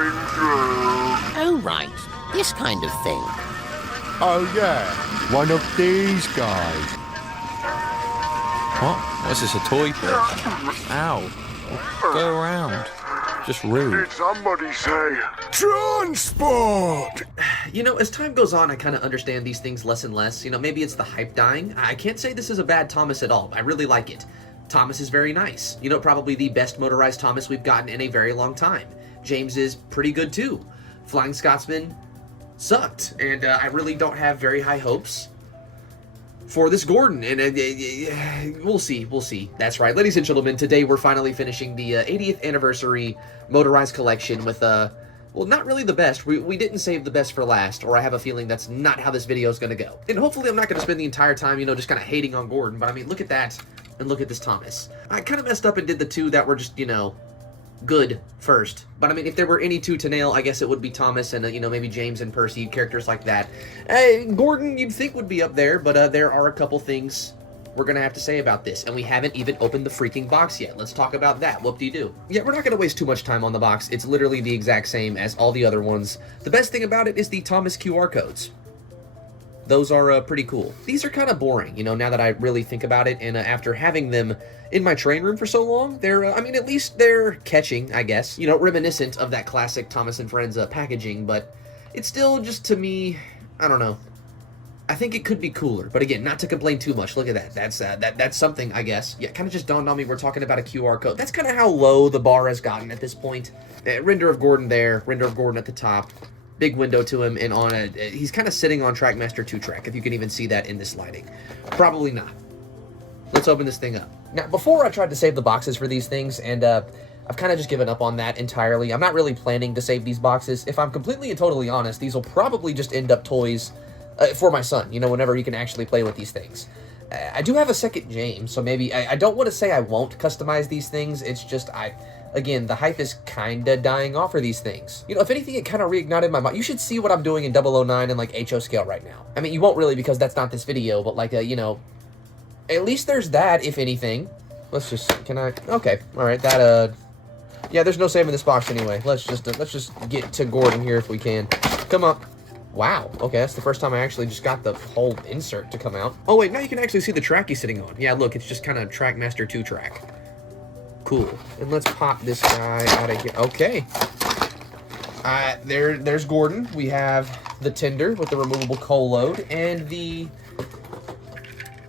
coming through. Oh, right. This kind of thing. Oh, yeah. One of these guys. What? What's this, a toy pet? Ow. Go around. Just rude. Did somebody say transport? You know, as time goes on, I kind of understand these things less and less. You know, maybe it's the hype dying. I can't say this is a bad Thomas at all. I really like it. Thomas is very nice. You know, probably the best motorized Thomas we've gotten in a very long time. James is pretty good too. Flying Scotsman sucked, and I really don't have very high hopes for this Gordon, and we'll see. That's right, ladies and gentlemen, today we're finally finishing the 80th anniversary motorized collection with, well, not really the best. We didn't save the best for last, or I have a feeling that's not how this video is going to go. And hopefully I'm not going to spend the entire time, you know, just kind of hating on Gordon, but I mean, look at that, and look at this Thomas. I kind of messed up and did the two that were just, you know, good first. But I mean, if there were any two to nail, I guess it would be Thomas and, you know, maybe James and Percy, characters like that. Gordon, you'd think would be up there, but there are a couple things we're gonna have to say about this, and we haven't even opened the freaking box yet. Let's talk about that. Whoop-de-doo. Yeah, we're not gonna waste too much time on the box. It's literally the exact same as all the other ones. The best thing about it is the Thomas QR codes. Those are pretty cool. These are kind of boring, you know, now that I really think about it, and after having them in my train room for so long, they're, I mean, at least they're catching, I guess. You know, reminiscent of that classic Thomas and Friends packaging, but it's still just, to me, I don't know. I think it could be cooler, but again, not to complain too much. Look at that. That's something, I guess. Yeah, kind of just dawned on me we're talking about a QR code. That's kind of how low the bar has gotten at this point. Render of Gordon there, render of Gordon at the top. Big window to him, and on a, he's kind of sitting on Trackmaster 2-track, if you can even see that in this lighting. Probably not. Let's open this thing up. Now, before I tried to save the boxes for these things, and I've kind of just given up on that entirely. I'm not really planning to save these boxes. If I'm completely and totally honest, these will probably just end up toys for my son, you know, whenever he can actually play with these things. I do have a second James, so maybe, I don't want to say I won't customize these things, it's just, again, the hype is kind of dying off for these things. You know, if anything, it kind of reignited my mind. You should see what I'm doing in 009 and, like, HO scale right now. I mean, you won't really because that's not this video, but, like, you know, at least there's that, if anything. Let's just, can I, okay, all right, that, yeah, there's no saving this box anyway. Let's just get to Gordon here if we can. Come on. Wow, okay, that's the first time I actually just got the whole insert to come out. Oh, wait, now you can actually see the track he's sitting on. Yeah, look, it's just kind of Trackmaster 2-track. Cool. And let's pop this guy out of here. Okay. There's Gordon. We have the Tender with the removable coal load, and the,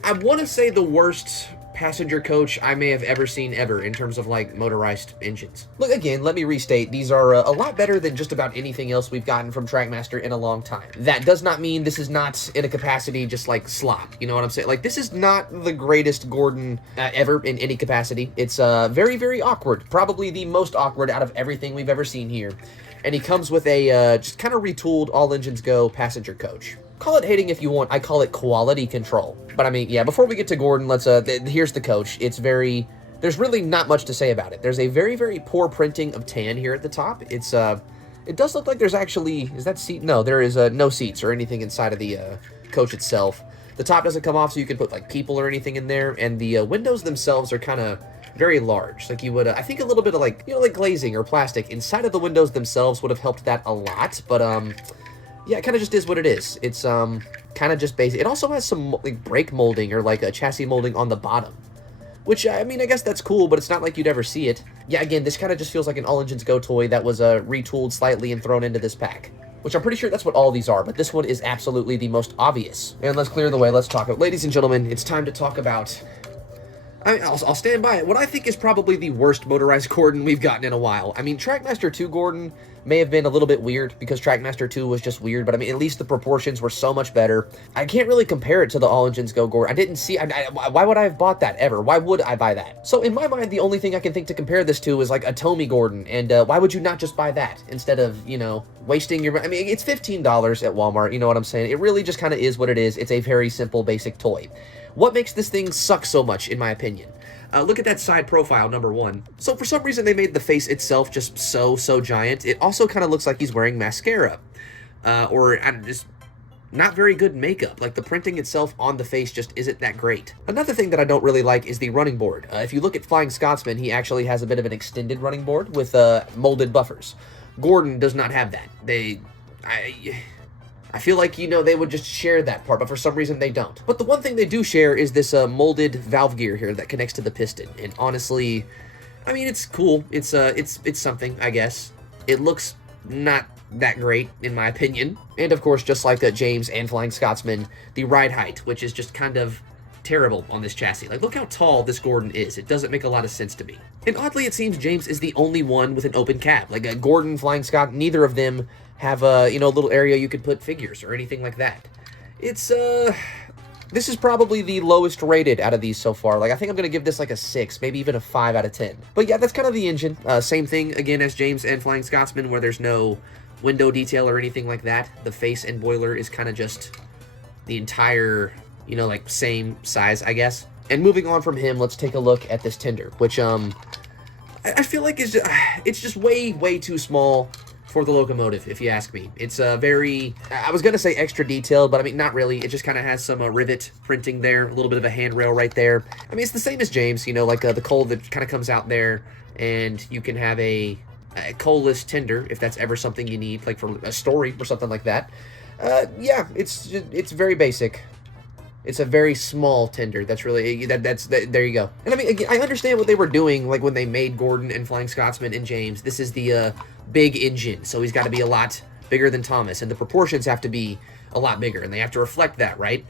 I want to say the worst passenger coach I may have ever seen ever in terms of, like, motorized engines. Look, again, let me restate, these are a lot better than just about anything else we've gotten from Trackmaster in a long time. That does not mean this is not in a capacity just like slop, you know what I'm saying? Like, this is not the greatest Gordon ever in any capacity. It's very, very awkward. Probably the most awkward out of everything we've ever seen here. And he comes with a just kind of retooled all engines go passenger coach. Call it hating if you want, I call it quality control. But I mean, yeah, before we get to Gordon, let's, here's the coach. It's very, there's really not much to say about it. There's a very, very poor printing of tan here at the top. It's, it does look like there's actually, is that seat? No, there is no seats or anything inside of the coach itself. The top doesn't come off so you can put like people or anything in there, and the windows themselves are kind of very large. Like you would, I think a little bit of like, you know, like glazing or plastic inside of the windows themselves would have helped that a lot, but yeah, it kind of just is what it is. It's kind of just basic. It also has some like brake molding or like a chassis molding on the bottom, which, I mean, I guess that's cool, but it's not like you'd ever see it. Yeah, again, this kind of just feels like an All Engines Go toy that was retooled slightly and thrown into this pack, which I'm pretty sure that's what all these are, but this one is absolutely the most obvious. And let's clear the way. Let's talk. Ladies and gentlemen, it's time to talk about, I mean, I'll stand by it, what I think is probably the worst motorized Gordon we've gotten in a while. I mean, Trackmaster 2 Gordon may have been a little bit weird because Trackmaster 2 was just weird, but I mean, at least the proportions were so much better. I can't really compare it to the All Engines Go Gordon. I didn't see, why would I have bought that ever? Why would I buy that? So in my mind, the only thing I can think to compare this to is like a Tommy Gordon, and why would you not just buy that instead of, you know, wasting your, I mean, it's $15 at Walmart, you know what I'm saying? It really just kind of is what it is. It's a very simple, basic toy. What makes this thing suck so much, in my opinion? Look at that side profile, number one. So for some reason, they made the face itself just so giant. It also kind of looks like he's wearing mascara. Or just not very good makeup. Like, the printing itself on the face just isn't that great. Another thing that I don't really like is the running board. If you look at Flying Scotsman, he actually has a bit of an extended running board with molded buffers. Gordon does not have that. I feel like, you know, they would just share that part, but for some reason they don't. But the one thing they do share is this molded valve gear here that connects to the piston. And honestly, I mean, it's cool. It's something, I guess. It looks not that great, in my opinion. And of course, just like James and Flying Scotsman, the ride height, which is just kind of terrible on this chassis. Like, look how tall this Gordon is. It doesn't make a lot of sense to me. And oddly, it seems James is the only one with an open cab. Like, Gordon, Flying Scott, neither of them have a, you know, little area you could put figures or anything like that. It's, this is probably the lowest rated out of these so far. Like, I think I'm going to give this like a 6, maybe even a 5 out of 10. But yeah, that's kind of the engine. Same thing, again, as James and Flying Scotsman, where there's no window detail or anything like that. The face and boiler is kind of just the entire, you know, like, same size, I guess. And moving on from him, let's take a look at this tender, which, I feel like it's just way too small for the locomotive, if you ask me. It's very, I was going to say extra detailed, but I mean, not really. It just kind of has some rivet printing there, a little bit of a handrail right there. I mean, it's the same as James, you know, like the coal that kind of comes out there, and you can have a coal-less tender, if that's ever something you need, like for a story or something like that. Yeah, it's very basic. It's a very small tender. That's really, there you go. And I mean, again, I understand what they were doing, like when they made Gordon and Flying Scotsman and James. This is the big engine, so he's got to be a lot bigger than Thomas, and the proportions have to be a lot bigger, and they have to reflect that, right?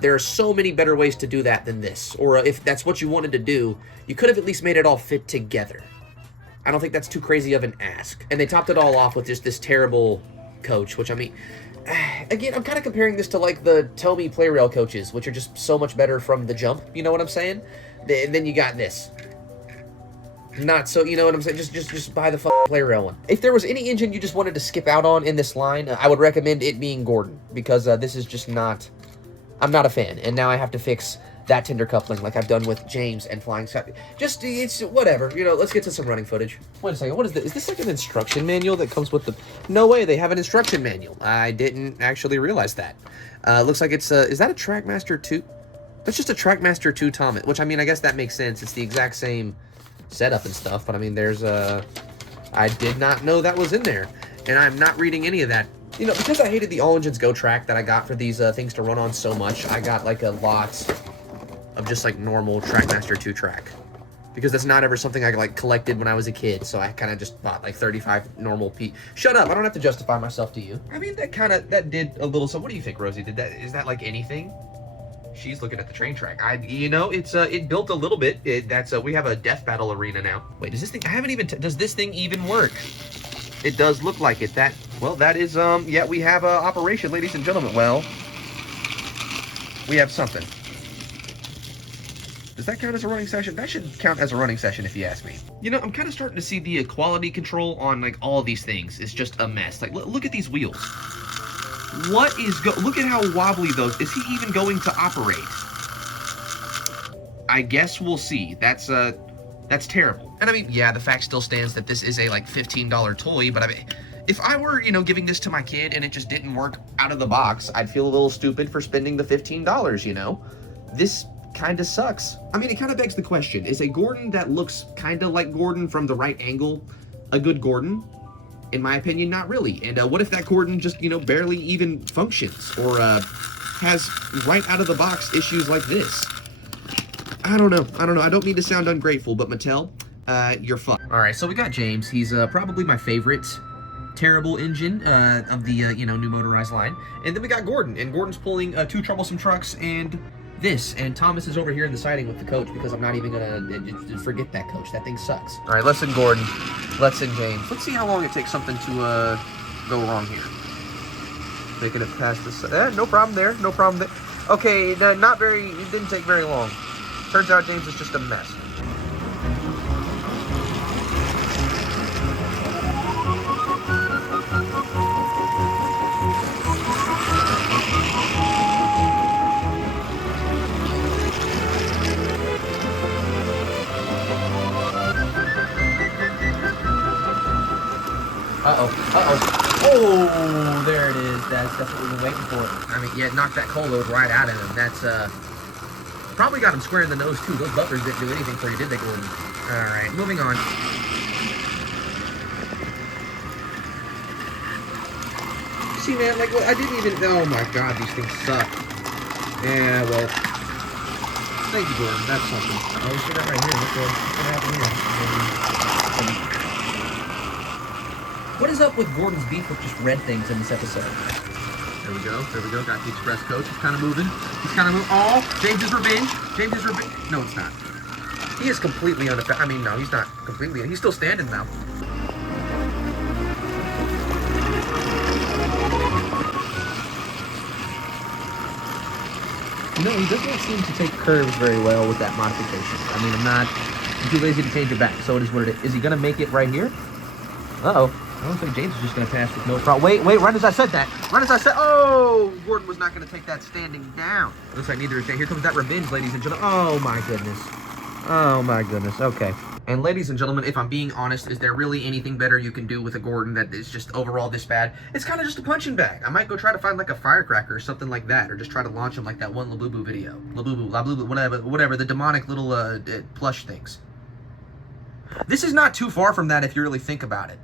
There are so many better ways to do that than this. Or if that's what you wanted to do, you could have at least made it all fit together. I don't think that's too crazy of an ask. And they topped it all off with just this terrible coach, which, I mean, again, I'm kind of comparing this to, like, the Tomy play rail coaches, which are just so much better from the jump, you know what I'm saying? And then you got this. Not so, you know what I'm saying? Just buy the fucking play rail one. If there was any engine you just wanted to skip out on in this line, I would recommend it being Gordon, because this is just not, I'm not a fan. And now I have to fix that tender coupling like I've done with James and Flying Scott. Just, it's whatever, you know, let's get to some running footage. Wait a second, what is this? Is this like an instruction manual that comes with the, no way, they have an instruction manual. I didn't actually realize that. Looks like it's, is that a Trackmaster 2? That's just a Trackmaster 2 Thomas, which, I mean, I guess that makes sense. It's the exact same setup and stuff, but I mean, there's I did not know that was in there, and I'm not reading any of that. You know, because I hated the All Engines Go track that I got for these things to run on so much, I got like a lot of just like normal Trackmaster 2 track, because that's not ever something I like collected when I was a kid, so I kind of just bought like 35 normal Shut up, I don't have to justify myself to you. I mean, that did a little, so what do you think, Rosie? Is that like anything? She's looking at the train track. You know, it's it built a little bit. We have a death battle arena now. Wait, does this thing? I haven't even. Does this thing even work? It does look like it. That is yeah. We have operation, ladies and gentlemen. Well, we have something. Does that count as a running session? That should count as a running session, if you ask me. You know, I'm kind of starting to see the quality control on like all these things is just a mess. Like, look at these wheels. What is look at how wobbly those. Is he even going to operate? I guess we'll see. That's terrible. And I mean, yeah, the fact still stands that this is a like $15 toy, but I mean, if I were, you know, giving this to my kid and it just didn't work out of the box, I'd feel a little stupid for spending the $15, you know? This kind of sucks. I mean, it kind of begs the question, is a Gordon that looks kind of like Gordon from the right angle a good Gordon? In my opinion, not really. And what if that Gordon just, you know, barely even functions, or has right out of the box issues like this? I don't know. I don't mean to sound ungrateful, but Mattel, you're fucked. All right, so we got James. He's probably my favorite terrible engine of the, you know, new motorized line. And then we got Gordon, and Gordon's pulling 2 troublesome trucks and this, and Thomas is over here in the siding with the coach, because I'm not even gonna forget that coach. That thing sucks. All right, let's in Gordon. Let's in James. Let's see how long it takes something to go wrong here. Making it past this. No problem there. No problem there. Okay, not very. It didn't take very long. Turns out James is just a mess. Oh, there it is. That's what we've been waiting for. I mean, yeah, knocked that coal load right out of him. That's, probably got him square in the nose, too. Those buffers didn't do anything for you, did they, Gordon? All right, moving on. See, man, like, well, I didn't even. Oh my God, these things suck. Yeah, well. Thank you, Gordon. That's something. Oh, we see that right here. What's gonna happen here? What is up with Gordon's beef with just red things in this episode? There we go. There we go. Got the express coach. He's kind of moving. He's kind of moving. Oh, James's revenge. James's revenge. No, it's not. He is completely unaffected. I mean, no, he's not completely. He's still standing now. You know, he doesn't seem to take curves very well with that modification. I mean, I'm too lazy to change it back, so it is what it is. Is he going to make it right here? Uh-oh. I don't think James is just going to pass with no problem. Wait, run as I said that. Run as I said. Oh, Gordon was not going to take that standing down. Looks like neither is James. Here comes that revenge, ladies and gentlemen. Oh, my goodness. Oh, my goodness. Okay. And ladies and gentlemen, if I'm being honest, is there really anything better you can do with a Gordon that is just overall this bad? It's kind of just a punching bag. I might go try to find like a firecracker or something like that, or just try to launch him like that one Labubu video. Labubu, Labubu, whatever, the demonic little plush things. This is not too far from that if you really think about it.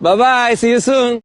Bye-bye. See you soon.